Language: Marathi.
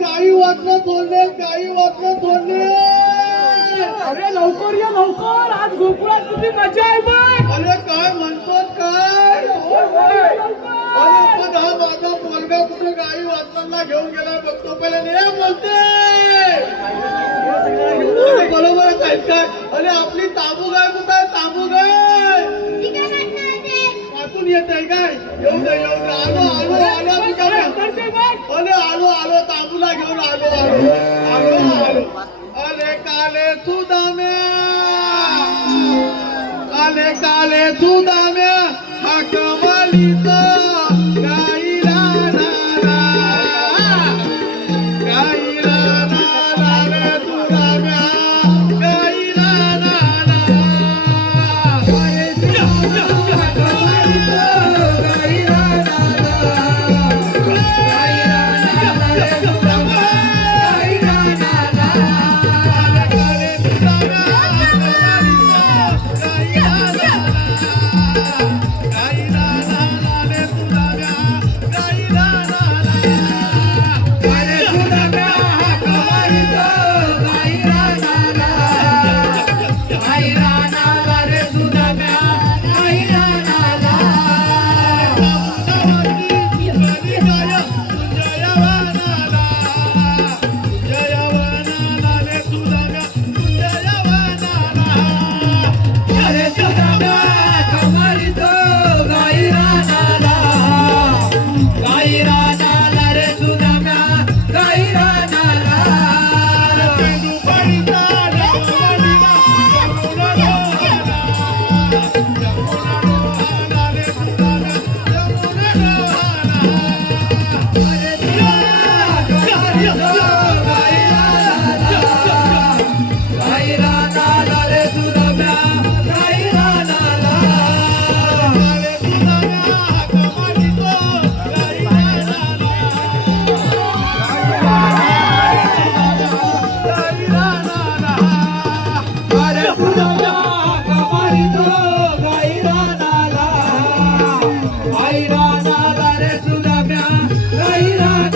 गाई वाटणं तोडले, गाई वाटणं तोडले. अरे लवकर या लवकर, आज गोकुळात किती मजा आहे बघ. अरे काय म्हणतो काय? अरे हा माझा पोरगा कुठे गाई वाचनाला घेऊन गेला बघतो पहिले नाही बोलते. बरोबरच आहे काय? अरे आपली तांबू गाय कुठे आहे? तांबू गाय वाचून येत आहे काय? येऊ दे येऊ दे. आलो आलो आलो अरे आलो आलो तांबूला घेऊन आलो आलो आलो आलो. अरे काले सुदाम्या, काले काले सुदाम्या हा कमालीचा गाईला नाला, गाईला नाला रे सुदाम्या, गाईला नाला. Aira,